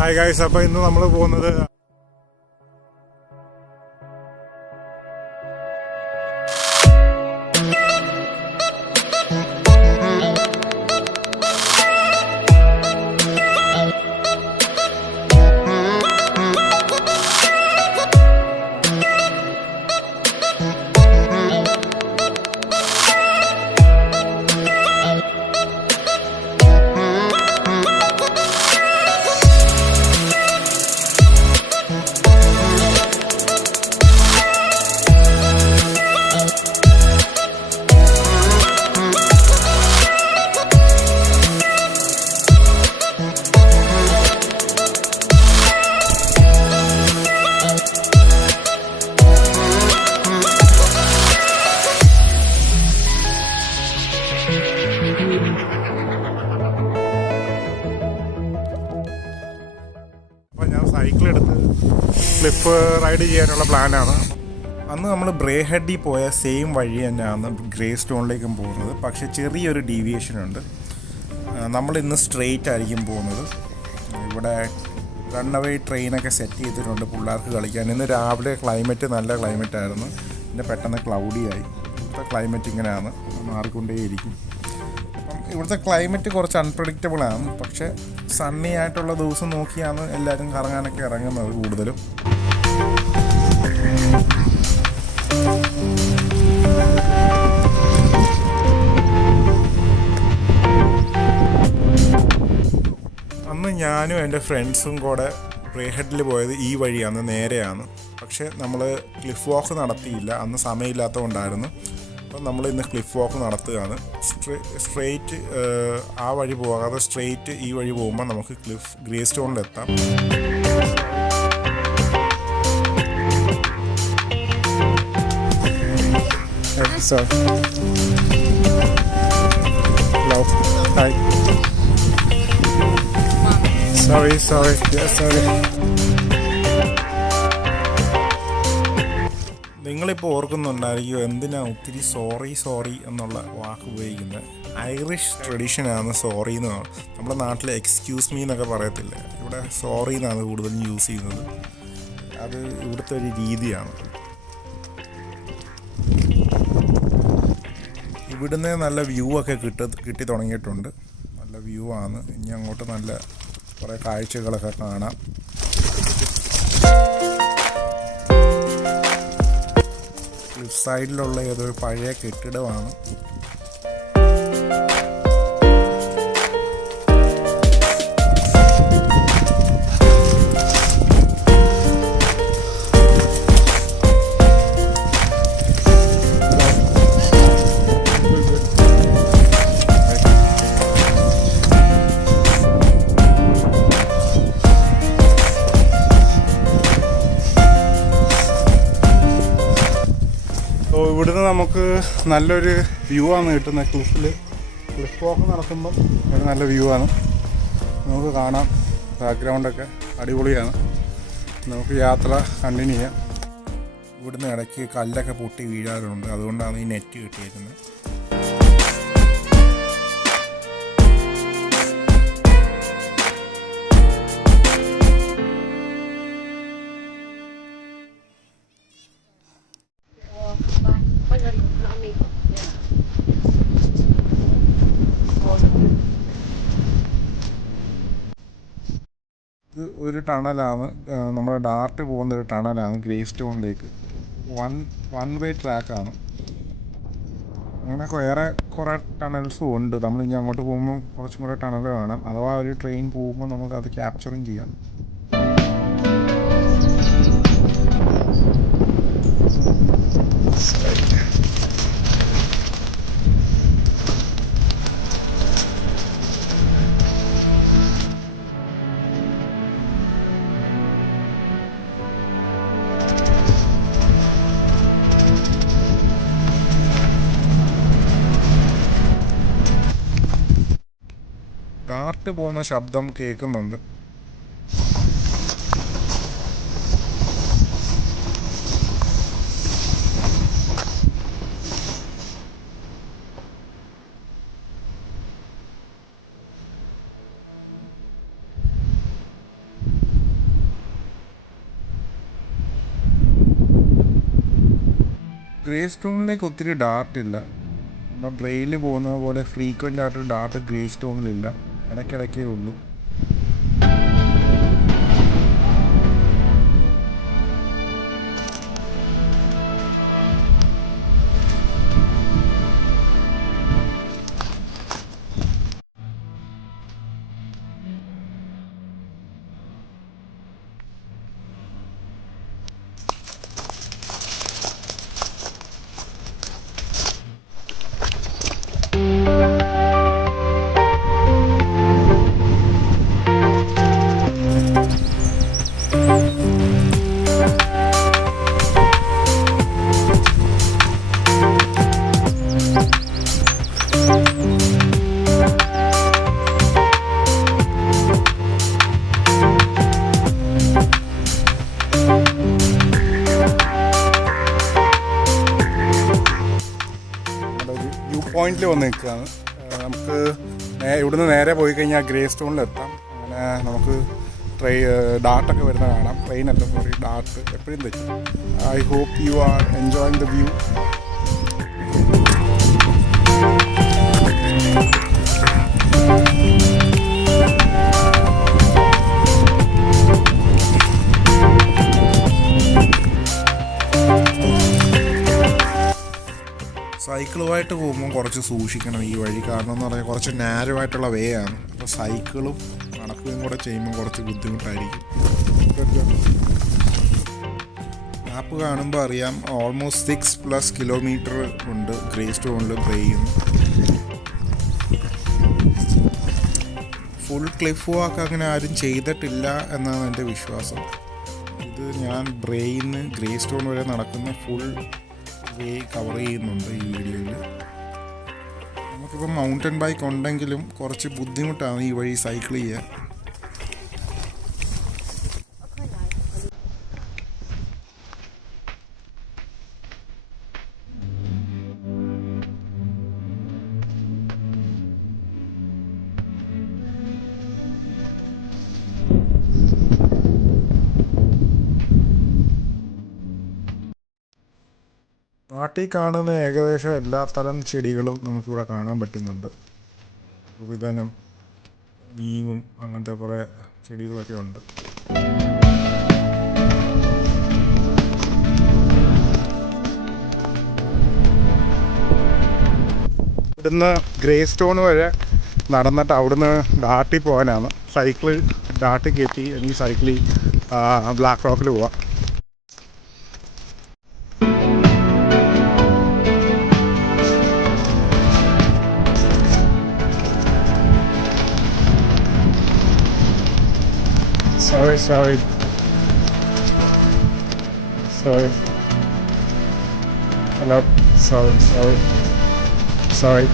Hi guys, അപ്പോൾ ഇന്ന് നമ്മൾ പോകുന്നത് സൈക്കിളെടുത്ത് ക്ലിഫ് റൈഡ് ചെയ്യാനുള്ള പ്ലാനാണ്. അന്ന് നമ്മൾ ബ്രേഹെഡിൽ പോയ സെയിം വഴി തന്നെയാണ് ഗ്രേ സ്റ്റോണിലേക്കും പോകുന്നത്. പക്ഷേ ചെറിയൊരു ഡീവിയേഷൻ ഉണ്ട്. നമ്മൾ ഇന്ന് സ്ട്രെയിറ്റ് ആയിരിക്കും പോകുന്നത്. ഇവിടെ റണ്ണവേ ട്രെയിനൊക്കെ സെറ്റ് ചെയ്തിട്ടുണ്ട് പിള്ളേർക്ക് കളിക്കാൻ. ഇന്ന് രാവിലെ ക്ലൈമറ്റ് നല്ല ക്ലൈമറ്റായിരുന്നു, പിന്നെ പെട്ടെന്ന് ക്ലൗഡിയായി. ഇപ്പോഴത്തെ ക്ലൈമറ്റ് ഇങ്ങനെയാണ്, മാറിക്കൊണ്ടേയിരിക്കും. ഇവിടുത്തെ ക്ലൈമറ്റ് കുറച്ച് അൺപ്രഡിക്റ്റബിൾ ആണ്. പക്ഷേ സണ്ണി ആയിട്ടുള്ള ദിവസം നോക്കിയാണ് എല്ലാവരും കറങ്ങാനൊക്കെ ഇറങ്ങുന്നത് കൂടുതലും. അന്ന് ഞാനും എൻ്റെ ഫ്രണ്ട്സും കൂടെ ബ്രേഹെഡിൽ പോയത് ഈ വഴിയാണ്, നേരെയാണ്. പക്ഷേ നമ്മൾ ക്ലിഫ് വാക്ക് നടത്തിയില്ല, അന്ന് സമയമില്ലാത്തതുകൊണ്ടായിരുന്നു. അപ്പം നമ്മൾ ഇന്ന് ക്ലിഫ് വാക്ക് നടത്തുകയാണ്. സ്ട്രെയിറ്റ് ആ വഴി പോകാതെ സ്ട്രെയിറ്റ് ഈ വഴി പോകുമ്പോൾ നമുക്ക് ഗ്രേ സ്റ്റോണിലെത്താം. സോറി. നിങ്ങളിപ്പോൾ ഓർക്കുന്നുണ്ടായിരിക്കും എന്തിനാ ഒത്തിരി സോറി എന്നുള്ള വാക്ക് ഉപയോഗിക്കുന്നത്. ഐറിഷ് ട്രഡീഷനാണ് സോറി എന്ന്. നമ്മുടെ നാട്ടിൽ എക്സ്ക്യൂസ് മീ എന്നൊക്കെ പറയത്തില്ല, ഇവിടെ സോറി എന്നാണ് കൂടുതലും യൂസ് ചെയ്യുന്നത്. അത് ഇവിടുത്തെ ഒരു രീതിയാണ്. ഇവിടുന്ന് നല്ല വ്യൂ ഒക്കെ കിട്ടി തുടങ്ങിയിട്ടുണ്ട്. നല്ല വ്യൂ ആണ്. ഇനി അങ്ങോട്ട് നല്ല കുറേ കാഴ്ചകളൊക്കെ കാണാം. സൈഡിലുള്ള ഏതൊരു പഴയ കെട്ടിടമാണ്. ഇവിടുന്ന് നമുക്ക് നല്ലൊരു വ്യൂ ആണ് കിട്ടുന്നത്. ക്ലിഫ് വാക്ക് നടത്തുമ്പം ഒരു നല്ല വ്യൂ ആണ് നമുക്ക് കാണാം. ബാക്ക്ഗ്രൗണ്ടൊക്കെ അടിപൊളിയാണ്. നമുക്ക് യാത്ര കണ്ടിന്യൂ ചെയ്യാം. ഇവിടുന്ന് ഇടയ്ക്ക് കല്ലൊക്കെ പൊട്ടി വീഴാറുണ്ട്, അതുകൊണ്ടാണ് ഈ നെറ്റ് കിട്ടിയിരിക്കുന്നത്. ഇത് ഒരു ടണലാണ്, നമ്മുടെ ഡാർട്ട് പോകുന്നൊരു ടണലാണ് ഗ്രേ സ്റ്റോണിലേക്ക്. One way ട്രാക്കാണ്. അങ്ങനെ കുറേ ടണൽസും ഉണ്ട്. നമ്മളിനി അങ്ങോട്ട് പോകുമ്പോൾ കുറച്ചും കൂടെ ടണൽ വേണം. അഥവാ ഒരു ട്രെയിൻ പോകുമ്പോൾ നമുക്കത് ക്യാപ്ചറും ചെയ്യാം. ഡാർട്ട് പോകുന്ന ശബ്ദം കേൾക്കുന്നുണ്ട്. ഗ്രേ സ്റ്റോണിലേക്ക് ഒത്തിരി ഡാർട്ട് ഇല്ല. നമ്മൾ ബ്രെയിൽ പോകുന്നത് പോലെ ഫ്രീക്വൻ്റ് ആയിട്ട് ഡാർട്ട് ഗ്രേ സ്റ്റോണിലില്ല, ഇടയ്ക്കിടയ്ക്കേ ഉള്ളൂ. പോയിന്റിൽ വന്ന് നിൽക്കുകയാണ്. നമുക്ക് ഇവിടുന്ന് നേരെ പോയി കഴിഞ്ഞാൽ ഗ്രേ സ്റ്റോണിലെത്താം. അങ്ങനെ നമുക്ക് ഡാർട്ടൊക്കെ വരുന്ന കാണാം. ട്രെയിനല്ല, സോറി, ഡാർട്ട് എപ്പോഴും തെറ്റും. I hope you are enjoying the view. സൈക്കിളുമായിട്ട് പോകുമ്പോൾ കുറച്ച് സൂക്ഷിക്കണം ഈ വഴി. കാരണം എന്ന് പറഞ്ഞാൽ കുറച്ച് നാരോ ആയിട്ടുള്ള വേ ആണ്. അപ്പോൾ സൈക്കിളും നടക്കുകയും കൂടെ ചെയ്യുമ്പോൾ കുറച്ച് ബുദ്ധിമുട്ടായിരിക്കും. മാപ്പ് കാണുമ്പോൾ അറിയാം, ഓൾമോസ്റ്റ് 6+ കിലോമീറ്റർ ഉണ്ട് ഗ്രേ സ്റ്റോണിൽ ബ്രെയിൽ. ഫുൾ ക്ലിഫ് വാക്ക് അങ്ങനെ ആരും ചെയ്തിട്ടില്ല എന്നാണ് എൻ്റെ വിശ്വാസം. ഇത് ഞാൻ ബ്രെയിന്ന് ഗ്രേ സ്റ്റോൺ വരെ നടക്കുന്ന ഫുൾ വേ കവർ ചെയ്യുന്നുണ്ട് ഈ വീഡിയോയിൽ. നമുക്കിപ്പോൾ മൗണ്ടൻ ബൈക്ക് ഉണ്ടെങ്കിലും കുറച്ച് ബുദ്ധിമുട്ടാണ് ഈ വഴി സൈക്കിൾ ചെയ്യാൻ. നാട്ടിൽ കാണുന്ന ഏകദേശം എല്ലാ തരം ചെടികളും നമുക്കിവിടെ കാണാൻ പറ്റുന്നുണ്ട്. വിതനം, മീനും അങ്ങനത്തെ കുറേ ചെടികളൊക്കെ ഉണ്ട്. ഇവിടുന്ന് ഗ്രേ സ്റ്റോൺ വരെ നടന്നിട്ട് അവിടുന്ന് ഡാർട്ടിൽ പോകാനാണ്. സൈക്കിൾ ഡാർട്ടിൽ കയറ്റി എനിക്ക് സൈക്കിളിൽ ബ്ലാക്ക് റോക്കിൽ പോവാം. Sorry. Hello. Sorry. Sorry.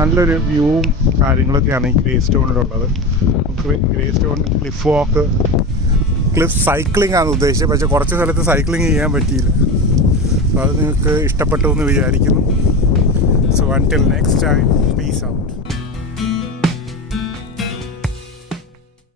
നല്ലൊരു വ്യൂവും കാര്യങ്ങളൊക്കെയാണ് ഈ ഗ്രേ സ്റ്റോണിലുള്ളത്. ഗ്രേ സ്റ്റോൺ ക്ലിഫ് സൈക്ലിംഗ് ആണ് ഉദ്ദേശിച്ചത്, പക്ഷേ കുറച്ച് സ്ഥലത്ത് സൈക്ലിംഗ് ചെയ്യാൻ പറ്റിയില്ല. അപ്പോൾ അത് നിങ്ങൾക്ക് ഇഷ്ടപ്പെട്ടു എന്ന് വിചാരിക്കുന്നു. So until next time, peace out.